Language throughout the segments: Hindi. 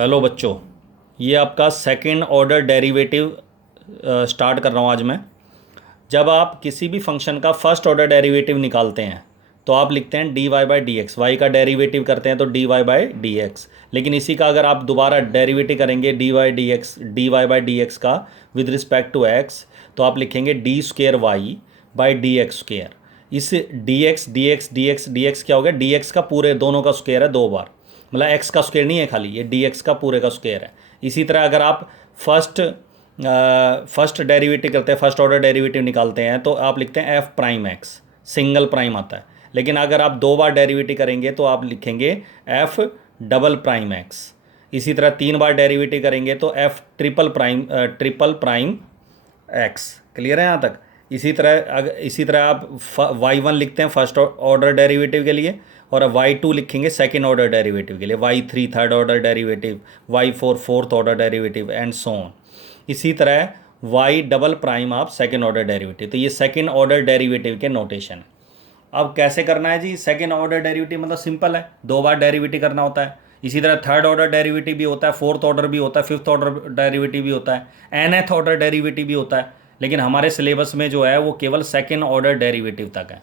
हेलो बच्चों, ये आपका सेकंड ऑर्डर डेरिवेटिव स्टार्ट कर रहा हूँ आज मैं। जब आप किसी भी फंक्शन का फर्स्ट ऑर्डर डेरिवेटिव निकालते हैं तो आप लिखते हैं d y by d x. Y का डेरिवेटिव करते हैं तो d y by d x. लेकिन इसी का अगर आप दोबारा डेरिवेटिव करेंगे d y by d x का विद रिस्पेक्ट टू एक्स, तो आप लिखेंगे d square y by d x square. इस डी एक्स क्या हो गया? डी एक्स का पूरे दोनों का स्क्वेयर है दो बार, मतलब एक्स का स्क्वायर नहीं है खाली, ये डी एक्स का पूरे का स्क्वायर है। इसी तरह अगर आप फर्स्ट डेरिवेटिव करते हैं, फर्स्ट ऑर्डर डेरिवेटिव निकालते हैं तो आप लिखते हैं F prime x, single prime आता है। लेकिन अगर आप दो बार डेरिवेटिव करेंगे तो आप लिखेंगे एफ डबल प्राइम एक्स। इसी तरह तीन बार डेरिवेटिव करेंगे तो F triple prime x. Clear है यहाँ तक? इसी तरह आप y1 लिखते हैं फर्स्ट ऑर्डर डेरिवेटिव के लिए, और y2 लिखेंगे सेकंड ऑर्डर डेरिवेटिव के लिए, y3 third order derivative, y4 fourth order derivative and so on. इसी तरह y डबल प्राइम आप सेकंड ऑर्डर डेरिवेटिव। तो ये सेकंड ऑर्डर डेरिवेटिव के नोटेशन। अब कैसे करना है जी सेकंड ऑर्डर डेरिवेटिव? मतलब सिंपल है, दो बार डेरिवेटिव करना होता है। इसी तरह थर्ड ऑर्डर डेरिवेटिव भी होता है, फोर्थ ऑर्डर भी होता है, फिफ्थ ऑर्डर डेरिवेटिव भी होता है, nth ऑर्डर डेरिवेटिव भी होता है। लेकिन हमारे सिलेबस में जो है वो केवल सेकेंड ऑर्डर डेरिवेटिव तक है,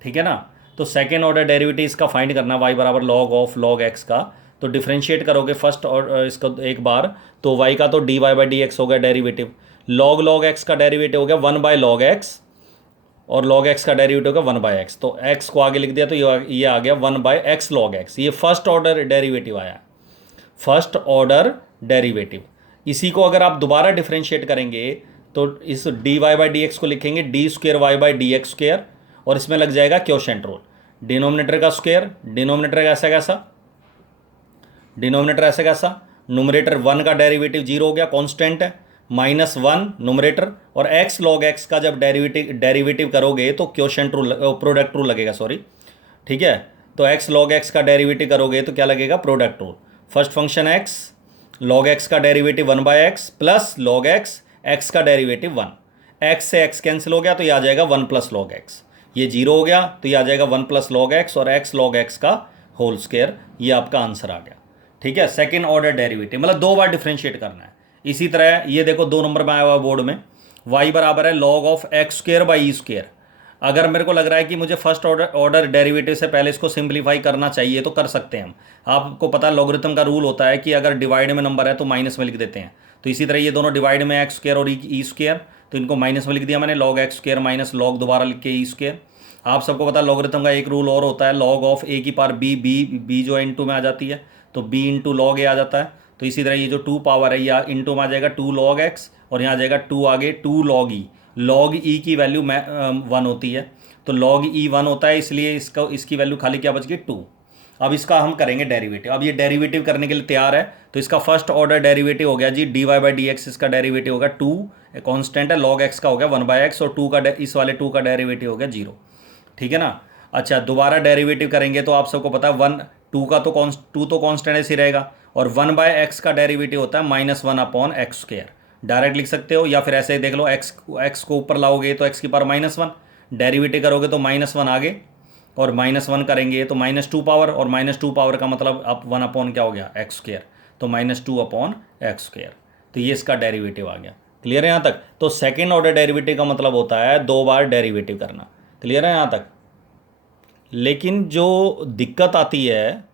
ठीक है ना। तो सेकेंड ऑर्डर डेरिवेटिव इसका फाइंड करना, y बराबर लॉग ऑफ लॉग एक्स का। तो डिफ्रेंशिएट करोगे फर्स्ट और इसको एक बार, तो y का तो d y by d x हो गया डेरिवेटिव, लॉग एक्स का डेरिवेटिव हो गया वन बाय लॉग एक्स, और लॉग एक्स का डेरिवेटिव होगा वन बाय एक्स। तो x को आगे लिख दिया तो ये आ गया one by x log x. ये फर्स्ट ऑर्डर डेरिवेटिव आया, फर्स्ट ऑर्डर डेरिवेटिव। इसी को अगर आप दोबारा डिफ्रेंशिएट करेंगे तो इस d y by d x को लिखेंगे d square y by d x square, और इसमें लग जाएगा क्वोशिएंट रूल। डिनोमिनेटर का स्क्वेयर, डिनोमिनेटर ऐसा कैसा, डिनोमिनेटर ऐसा कैसा, नुमरेटर वन का डेरिवेटिव जीरो हो गया, कांस्टेंट है, माइनस वन नुमरेटर, और एक्स लॉग एक्स का जब डेरिवेटिव करोगे तो क्वोशिएंट रूल, प्रोडक्ट रूल लगेगा, सॉरी, ठीक है। तो एक्स लॉग एक्स का डेरिवेटिव करोगे तो क्या लगेगा? Product rule. First function x, log x का derivative one by x plus log x, x का डेरिवेटिव वन, एक्स से एक्स कैंसिल हो गया तो ये आ जाएगा वन प्लस लॉग एक्स। ये जीरो हो गया तो ये आ जाएगा वन प्लस लॉग एक्स, और एक्स लॉग एक्स का होल स्क्वायर। ये आपका आंसर आ गया, ठीक है। सेकेंड ऑर्डर डेरिवेटिव मतलब दो बार डिफ्रेंशिएट करना है। इसी तरह ये देखो दो नंबर में आया हुआ बोर्ड में, y बराबर है log of x square by E square. अगर मेरे को लग रहा है कि मुझे फर्स्ट ऑर्डर डेरिवेटिव से पहले इसको सिंप्लीफाई करना चाहिए तो कर सकते हैं हम। आपको पता है लॉगरिथम का रूल होता है कि अगर डिवाइड में नंबर है तो माइनस में लिख देते हैं। तो इसी तरह ये दोनों डिवाइड में एक्स स्क्वेयर और ई स्क्वेयर, तो इनको माइनस में लिख दिया मैंने, log x square minus log दोबारा लिख के ई स्क्वेयर। आप सबको पता है लॉगरिथम का एक रूल और होता है, लॉग ऑफ ए की पावर बी जो है इंटू में आ जाती है, तो बी इंटू लॉग ए आ जाता है। तो इसी तरह ये जो टू पावर है ये इंटू में आ जाएगा टू लॉग एक्स, और यहाँ आ जाएगा टू आगे टू लॉग ई। लॉग ई की वैल्यू वन होती है, तो लॉग ई वन होता है, इसलिए इसकी वैल्यू खाली क्या बच गई? टू। अब इसका हम करेंगे डेरिवेटिव। अब ये डेरिवेटिव करने के लिए तैयार है, तो इसका फर्स्ट ऑर्डर डेरिवेटिव हो गया जी d y by d x. इसका डेरिवेटिव होगा टू, कांस्टेंट है, लॉग एक्स का हो गया वन बाय एक्स, और टू का इस वाले टू का डेरिवेटिव हो गया जीरो, ठीक है ना। अच्छा, दोबारा डेरिवेटिव करेंगे तो आप सबको पता है वन टू तो कांस्टेंट ऐसे रहेगा, और वन बाय एक्स का डेरिवेटिव होता है minus one upon x square. Direct लिख सकते हो, या फिर ऐसे ही देख लो, एक्स को ऊपर लाओगे तो एक्स की पावर माइनस वन, डेरिवेटिव करोगे तो माइनस वन आगे, और माइनस वन करेंगे तो माइनस टू पावर, और माइनस टू पावर का मतलब अब वन अपॉन क्या हो गया? एक्स स्क्वेयर, तो minus two upon x square. तो ये इसका डेरिवेटिव आ गया। क्लियर है यहाँ तक? तो सेकेंड ऑर्डर डेरिवेटिव का मतलब होता है दो बार डेरिवेटिव करना। क्लियर है यहाँ तक? लेकिन जो दिक्कत आती है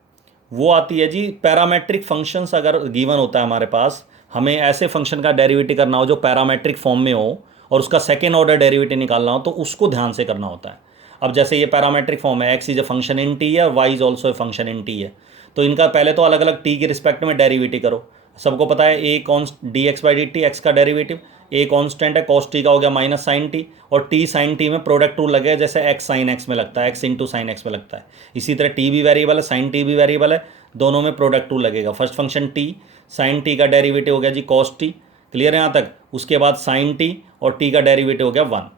वो आती है जी पैरामेट्रिक फंक्शंस अगर गिवन होता है हमारे पास, हमें ऐसे फंक्शन का डेरिवेटिव करना हो जो पैरामेट्रिक फॉर्म में हो और उसका सेकेंड ऑर्डर डेरिवेटिव निकालना हो, तो उसको ध्यान से करना होता है। अब जैसे ये पैरामेट्रिक फॉर्म है, x is a function in t है और y is also a function in t है, तो इनका पहले तो अलग अलग टी के रिस्पेक्ट में डेरिवेटिव करो। सबको पता है A D x by d T, x का डेरिवेटिव, ए कांस्टेंट है, कॉस टी का हो गया माइनस साइन टी, और टी साइन टी में प्रोडक्ट रूल लगेगा, जैसे एक्स साइन एक्स में लगता है, एक्स इंटू साइन एक्स में लगता है। इसी तरह टी भी वेरिएबल है, साइन टी भी वेरिएबल है, दोनों में प्रोडक्ट रूल लगेगा। First function t, sine t का डेरिवेटिव हो गया जी कॉस टी। क्लियर है यहाँ तक? उसके बाद साइन टी और टी का डेरिवेटिव हो गया वन।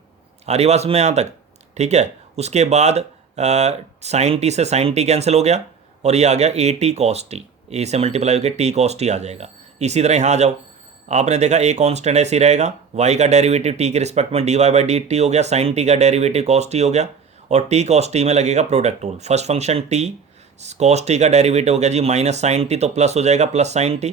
आ रही बात में यहाँ तक? ठीक है। उसके बाद साइन टी से साइन टी कैंसिल हो गया, और ये आ गया ए टी कॉस टी, ए से मल्टीप्लाई होकर टी कॉस टी आ जाएगा। इसी तरह यहाँ आ जाओ, आपने देखा ए कांस्टेंट ऐसे ही रहेगा, वाई का डेरिवेटिव टी के रिस्पेक्ट में d y by d t हो गया, साइन टी का डेरिवेटिव कॉस टी हो गया, और टी कॉस टी में लगेगा product rule. First function t, cos t का डेरिवेटिव हो गया जी माइनस साइन टी, तो प्लस हो जाएगा प्लस साइन टी,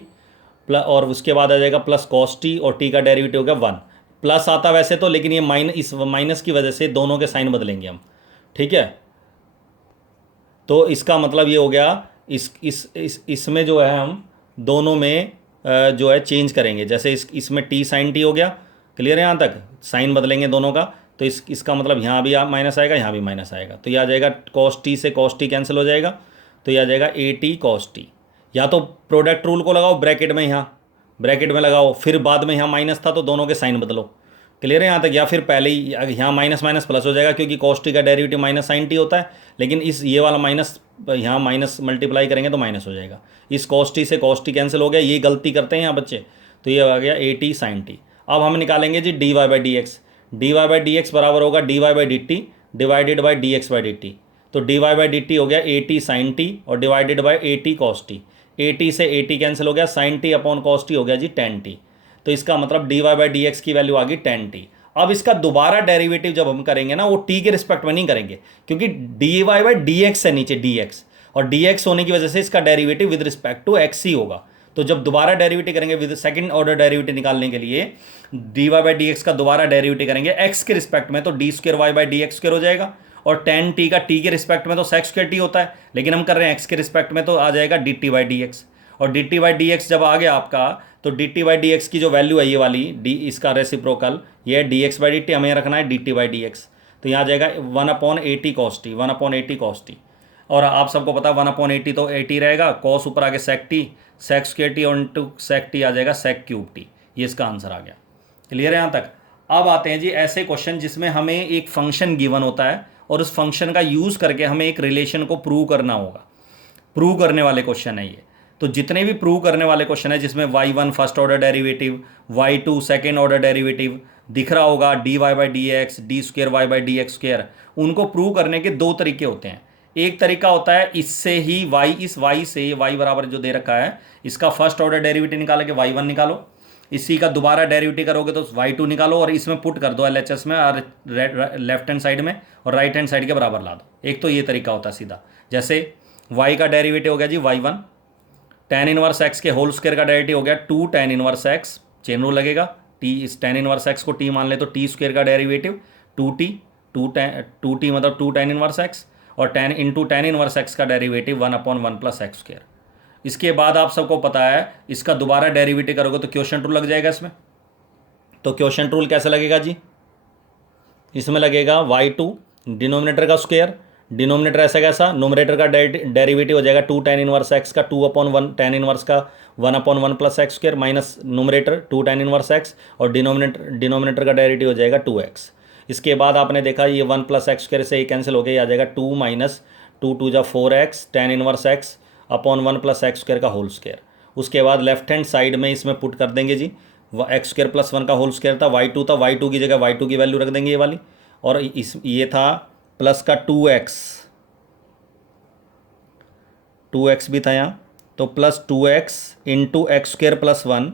प्लस और उसके बाद आ जाएगा प्लस कॉस टी, और टी का डेरिवेटिव हो गया 1। प्लस आता वैसे तो, लेकिन ये माइनस, इस माइनस की वजह से दोनों के साइन बदलेंगे हम, ठीक है। तो इसका मतलब ये हो गया, इसमें जो है हम दोनों में जो है चेंज करेंगे। जैसे इसमें टी साइन टी हो गया, क्लियर है यहाँ तक, साइन बदलेंगे दोनों का। तो इसका मतलब यहाँ भी माइनस आएगा, यहाँ भी माइनस आएगा, तो ये आ जाएगा कॉस टी से कॉस टी कैंसिल हो जाएगा, तो ये आ जाएगा ए टी कॉस टी। या तो प्रोडक्ट रूल को लगाओ ब्रैकेट में, यहाँ ब्रैकेट में लगाओ, फिर बाद में यहाँ माइनस था तो दोनों के साइन बदलो, क्लियर है यहाँ तक। या फिर पहले ही यहाँ माइनस माइनस प्लस हो जाएगा, क्योंकि कॉस टी का डेरिवेटिव माइनस साइन टी होता है, लेकिन इस ये वाला माइनस यहाँ माइनस मल्टीप्लाई करेंगे तो माइनस हो जाएगा। इस कॉस टी से कॉस टी कैंसिल हो गया, ये गलती करते हैं यहाँ बच्चे, तो ये आ गया ए टी साइन टी। अब हम निकालेंगे जी d y by d x. D y by d x बराबर होगा d y by d t divided by d x by d t. तो d y by d t हो गया ए टी साइन टी और divided by a t cos t. A t से ए टी कैंसिल हो गया, sine t upon cos t हो गया जी टेन टी। तो इसका मतलब D y by d x की वैल्यू आ गई टेन टी। अब इसका दोबारा डेरिवेटिव जब हम करेंगे ना, वो टी के रिस्पेक्ट में नहीं करेंगे, क्योंकि d y by d x है नीचे डी एक्स, और डी एक्स होने की वजह से इसका derivative with respect to x ही होगा। तो जब दोबारा डेरिवेटिव करेंगे विद सेकंड ऑर्डर डेरिवेटिव निकालने के लिए, d y by d x का दोबारा डेरिवेटिव करेंगे एक्स के रिस्पेक्ट में, तो d square y by d x square हो जाएगा। और टेन टी का टी के रिस्पेक्ट में तो सेक्स स्क्र टी होता है, लेकिन हम कर रहे हैं एक्स के रिस्पेक्ट में, तो आ जाएगा d t by d x. और d t by d x जब आ गया आपका, तो d t by d x की जो वैल्यू है ये वाली डी, इसका रेसिप्रोकल ये है D x by d T, हमें रखना है D t by d x. तो यहाँ आ जाएगा 1/80 कॉस टी, 1/80 कॉस टी। और आप सबको पता 1/80 तो 80 रहेगा, कॉस ऊपर आगे सेक टी, सेक स्क्र टी और इंटू सेक टी आ जाएगा सेक क्यूब टी। ये इसका आंसर आ गया, क्लियर है यहाँ तक। अब आते हैं जी ऐसे क्वेश्चन जिसमें हमें एक फंक्शन गिवन होता है और उस फंक्शन का यूज़ करके हमें एक रिलेशन को प्रूव करना होगा। प्रूव करने वाले क्वेश्चन है ये। तो जितने भी प्रूव करने वाले क्वेश्चन है जिसमें y1 first order derivative, y2 second order derivative दिख रहा होगा, d y by d x, d square y by d x square, उनको प्रूव करने के दो तरीके होते हैं। एक तरीका होता है इससे ही y, इस y से y बराबर जो दे रखा है इसका फर्स्ट ऑर्डर डेरिवेटिव निकाल के y1 निकालो, इसी का दोबारा डेरिवेटिव करोगे तो y2 निकालो और इसमें पुट कर दो LHS में, और लेफ्ट हैंड साइड में और राइट हैंड साइड के बराबर ला दो। एक तो ये तरीका होता है सीधा, जैसे y का डेरिवेटिव हो गया जी y1, tan इनवर्स x के होल स्क्वायर का डेरिवेटिव हो गया 2 tan inverse x, chain rule लगेगा, t इस tan इनवर्स x को t मान ले तो t स्क्वायर का डेरिवेटिव 2t, 2t मतलब 2 tan इनवर्स x, और tan into tan inverse x का डेरिवेटिव 1/1 प्लस एक्स स्क्वायर। इसके बाद आप सबको पता है इसका दोबारा डेरिवेटिव करोगे तो क्वोशिएंट रूल लग जाएगा इसमें। तो क्वोशिएंट रूल कैसे लगेगा जी, इसमें लगेगा y2 डिनोमिनेटर का स्क्वायर, डिनोमिनेटर ऐसा कैसा, नोमिनेटर का डेरिवेटिव हो जाएगा 2 tan इनवर्स x का 2/1 tan इनवर्स का 1/1 plus x square, minus nominator 2 tan inverse x, और डिनोमिनेटर का डेरिवेटिव हो जाएगा 2x। इसके बाद आपने देखा ये 1 प्लस एक्स स्क्वायर से ये कैंसिल हो गया, आ जाएगा 2 माइनस 2 2 जा 4x tan inverse x upon 1 plus x square का होल स्क्वायर। उसके बाद लेफ्ट हैंड साइड में इसमें पुट कर देंगे जी, एक्स स्क्वायर प्लस 1 का होल स्क्वायर था, y2 था, y2 की जगह y2 की वैल्यू रख देंगे ये वाली, और ये था प्लस का 2x भी था यहाँ, तो plus 2x into x square plus 1,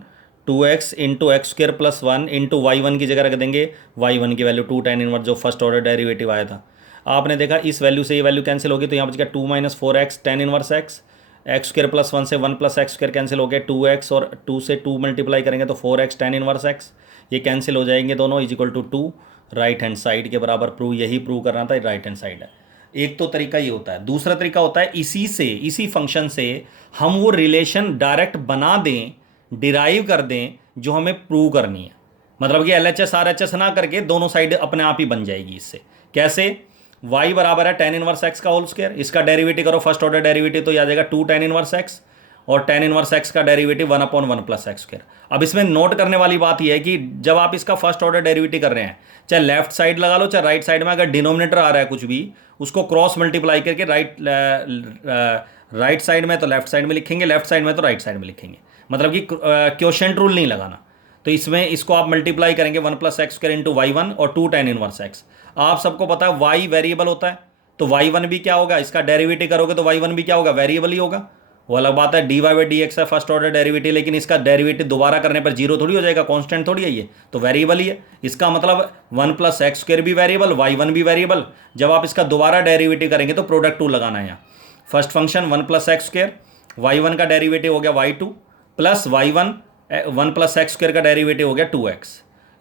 2x into x square plus 1 into y1 की जगह रख देंगे y1 की वैल्यू 2 tan इनवर्स जो फर्स्ट ऑर्डर डेरिवेटिव आया था। आपने देखा इस वैल्यू से ये वैल्यू कैंसिल होगी, तो यहाँ बच गया 2 minus 4x tan inverse x, x square plus 1 से 1 प्लस एक्स स्क्वायर कैंसिल हो गया, 2x और 2 से 2 मल्टीप्लाई करेंगे तो 4x tan इनवर्स x, ये कैंसिल हो जाएंगे दोनों, is equal to 2 right hand side के बराबर। प्रूव यही प्रूव करना था, राइट हैंड साइड है। एक तो तरीका ये होता है, दूसरा तरीका होता है इसी फंक्शन से हम वो रिलेशन डायरेक्ट बना दें, डिराइव कर दें जो हमें प्रूव करनी है। मतलब कि LHS RHS ना करके दोनों साइड अपने आप ही बन जाएगी। इससे कैसे, y बराबर है tan इनवर्स x का होल स्क्वायर, इसका डेरिवेटिव करो फर्स्ट ऑर्डर डेरिवेटिव तो ये आ जाएगा 2 tan इनवर्स x, और tan इनवर्स x का डेरिवेटिव 1/1 प्लस एक्स स्क्वायर। अब इसमें नोट करने वाली बात यह है कि जब आप इसका फर्स्ट ऑर्डर डेरिवेटिव कर रहे हैं, चाहे लेफ्ट साइड लगा लो चाहे राइट साइड में, अगर डिनोमिनेटर आ रहा है कुछ भी, उसको क्रॉस मल्टीप्लाई करके राइट साइड में तो लेफ्ट साइड में लिखेंगे, लेफ्ट साइड में तो राइट साइड में लिखेंगे। मतलब कि क्वोशिएंट रूल नहीं लगाना। तो इसमें इसको आप मल्टीप्लाई करेंगे 1 plus x square into y1 और 2 tan इनवर्स x। आप सबको पता है y वेरिएबल होता है, तो y1 भी क्या होगा, इसका डेरिवेटिव करोगे तो y1 भी क्या होगा, वेरिएबल ही होगा। वो अलग बात है, d y by d x है फर्स्ट ऑर्डर डेरिवेटिव, लेकिन इसका डेरिवेटिव दोबारा करने पर जीरो थोड़ी हो जाएगा, कांस्टेंट थोड़ी है ये, तो वेरिएबल ही है। इसका मतलब 1 प्लस एक्स स्क्वायर भी वेरिएबल, y1 भी वेरिएबल। जब आप इसका दोबारा डेरिवेटिव करेंगे तो प्रोडक्ट टू लगाना है यहाँ, first function 1 plus x square, y1 का डेरिवेटिव हो गया y2 plus y1 1 plus x square का डेरिवेटिव हो गया 2x।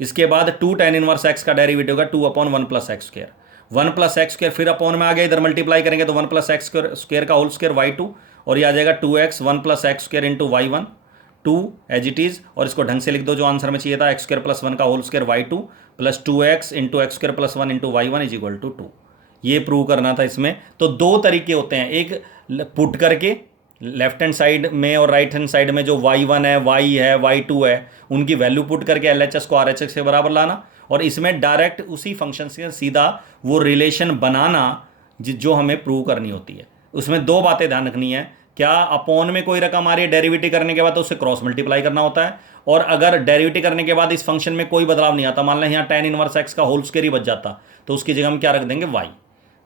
इसके बाद 2 tan इनवर्स x का डेरिवेटिव होगा 2/1 plus x square, 1 plus x square फिर अपॉन में आ गया, इधर मल्टीप्लाई करेंगे तो 1 प्लस एक्स स्क्र का होल स्क्र y2 और ये आ जाएगा 2x 1 plus x square into y1 2 as it is, और इसको ढंग से लिख दो जो आंसर में चाहिए था, एक्स स्क्र प्लस 1 का whole square y2 plus 2x into x square plus 1 into y1 is equal to 2। ये प्रूव करना था इसमें। तो दो तरीके होते हैं, एक पुट करके लेफ्ट हैंड साइड में और राइट हैंड साइड में जो y1 है y है y2 है उनकी वैल्यू पुट करके LHS को RHS के बराबर लाना, और इसमें डायरेक्ट उसी फंक्शन से सीधा वो रिलेशन बनाना जो हमें प्रूव करनी होती है। उसमें दो बातें ध्यान रखनी है, क्या अपॉन में कोई रकम आ रही है डेरिवेटिव करने के बाद तो उसे क्रॉस मल्टीप्लाई करना होता है, और अगर डेरिवेटिव करने के बाद इस फंक्शन में कोई बदलाव नहीं आता, मान लें यहाँ tan इनवर्स x का होल स्क्वायर ही बच जाता, तो उसकी जगह हम क्या रख देंगे y,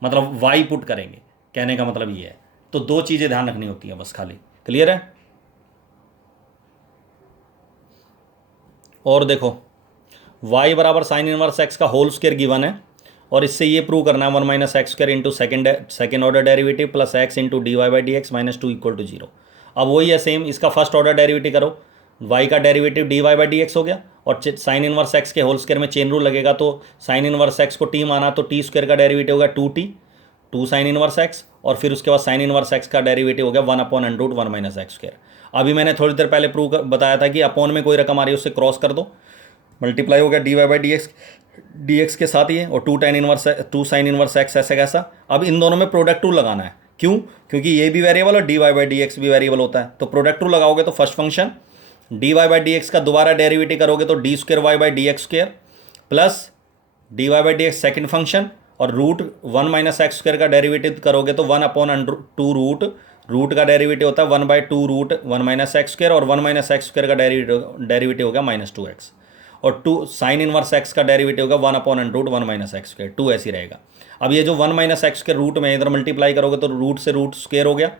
मतलब y पुट करेंगे, कहने का मतलब ये है। तो दो चीज़ें ध्यान रखनी होती है बस खाली। क्लियर है? और देखो y बराबर साइन इनवर्स x का होल स्क्वायर गिवन है, और इससे ये प्रूव करना है 1 minus x square into second order derivative plus x into d y by d x minus 2 equal to 0। अब वही है सेम, इसका फर्स्ट ऑर्डर डेरिवेटिव करो, y का derivative d y by d x हो गया, और साइन इनवर्स x के होल स्क्वायर में चेन रूल लगेगा, तो साइन इनवर्स x को t माना तो t स्क्वायर का डेरिवेटिव होगा 2t 2 साइन इनवर्स x, और फिर उसके बाद साइन इनवर्स x का डेरिवेटिव हो गया 1/√1 माइनस एक्स स्क्वायर। अभी मैंने थोड़ी देर पहले प्रूव बताया था कि अपॉन में कोई रकम आ रही है उससे क्रॉस कर दो, मल्टीप्लाई हो गया d y by d x के साथ ये, और 2 साइन इनवर्स x ऐसे कैसा। अब इन दोनों में प्रोडक्ट रूल लगाना है, क्यों? क्योंकि ये भी वेरिएबल और d y by d x भी वेरिएबल होता है। तो प्रोडक्ट रूल लगाओगे तो first function d y by d x का दोबारा डेरिवेटिव करोगे तो d square y by d x square plus d y by d x second function, और √1 माइनस एक्स स्क्वायर का डेरिवेटिव करोगे तो 1/2 रूट का डेरिवेटिव होता है 1/2√1 माइनस एक्स स्क्वायर, और 1 माइनस एक्स स्क्वायर का डेरिवेटिव होगा -2x, और 2 साइन इनवर्स x का डेरिवेटिव होगा 1/√1 माइनस एक्स स्क्वायर, 2 ऐसी रहेगा। अब ये जो 1 माइनस एक्स स्क्वायर रूट में इधर मल्टीप्लाई करोगे तो रूट से रूट स्क्वायर हो गया,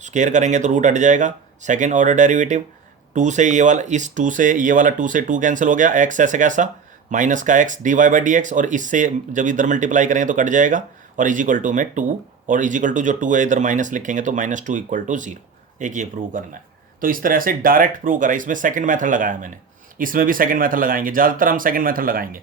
स्क्वायर करेंगे तो रूट हट जाएगा, सेकेंड ऑर्डर डेरिवेटिव 2 से ये वाला, इस 2 से ये वाला 2 से 2 कैंसिल हो गया, x ऐसे कैसा माइनस का x d y by d x, और इससे जब इधर मल्टीप्लाई करेंगे तो कट जाएगा, और इज इक्वल टू में 2, और इज इक्वल टू जो 2 है इधर माइनस लिखेंगे तो -2 इक्वल टू 0। एक ये प्रूव करना है। तो इस तरह से डायरेक्ट प्रूव करा, इसमें सेकंड मेथड लगाया मैंने, इसमें भी सेकंड मेथड लगाएंगे, ज़्यादातर हम सेकंड मेथड लगाएंगे।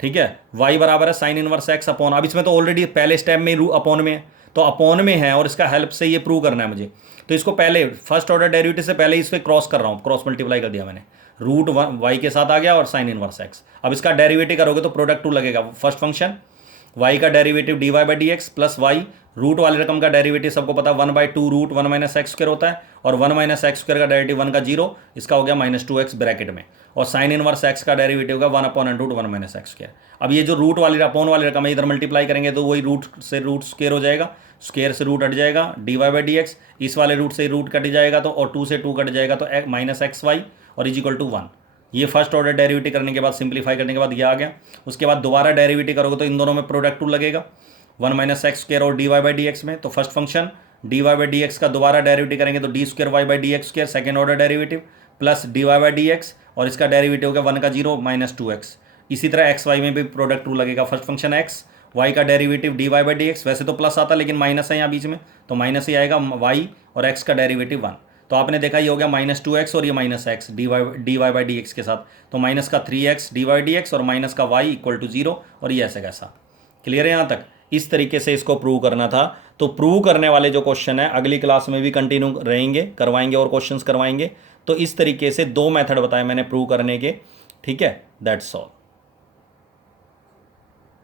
ठीक है, y बराबर है साइन इनवर्स x अपॉन, अब इसमें तो ऑलरेडी पहले स्टेप में ही अपॉन में है, तो अपॉन में है और इसका हेल्प से ये प्रूव करना है मुझे। तो इसको पहले फर्स्ट ऑर्डर डेरिवेटिव से पहले इस पर क्रॉस कर रहा हूँ, क्रॉस मल्टीप्लाई कर दिया मैंने, √1 के साथ आ गया और साइन इनवर्स x। अब इसका डेरिवेटिव करोगे तो प्रोडक्ट 2 लगेगा, फर्स्ट फंक्शन y का derivative d y by d x plus y, root वाली रकम का डेरिवेटिव सबको पता 1/2√1 माइनस एक्स स्क्वायर होता है, और 1 माइनस एक्स स्क्वायर का डेरिवेटिव 1 का 0, इसका हो गया -2x ब्रैकेट में, और साइन इनवर्स x का डेरिवेटिव होगा 1/√1 माइनस एक्स स्क्वायर। अब ये जो रूट वाली अपॉन वाली रकम है इधर मल्टीप्लाई करेंगे तो वही रूट से रूट स्क्वायर हो जाएगा, स्क्वायर से रूट हट जाएगा, d y by d x, इस वाले रूट से रूट कट जाएगा तो, और 2 से 2 कट जाएगा तो -xy और इज इक्वल टू 1। ये फर्स्ट ऑर्डर डेरिवेटिव करने के बाद सिंप्लीफाई करने के बाद ये आ गया। उसके बाद दोबारा डेरिवेटिव करोगे तो इन दोनों में प्रोडक्ट 2 लगेगा, 1 माइनस एक्स स्क्वायर और d y by d x में। तो first function d y by d x का दोबारा डेरिवेटिव करेंगे तो d square y by d x square second order derivative plus d y by d x, और इसका डेरिवेटिव होगा 1 का 0 -2x। इसी तरह एक्स वाई में भी प्रोडक्ट 2 लगेगा, फर्स्ट फंक्शन एक्स वाई का derivative d y by d x, वैसे तो प्लस आता लेकिन माइनस है यहाँ बीच में तो माइनस ही आएगा, वाई और एक्स का डेरिवेटिव 1। तो आपने देखा ये हो गया -2x और ये -x d y by d x के साथ, तो माइनस का 3x d y d x और माइनस का y इक्वल टू 0, और ये ऐसा कैसा। क्लियर है यहाँ तक? इस तरीके से इसको प्रूव करना था। तो प्रूव करने वाले जो क्वेश्चन है अगली क्लास में भी कंटिन्यू रहेंगे, करवाएंगे और क्वेश्चंस करवाएंगे। तो इस तरीके से 2 मेथड बताए मैंने प्रूव करने के। ठीक है, दैट्स ऑल।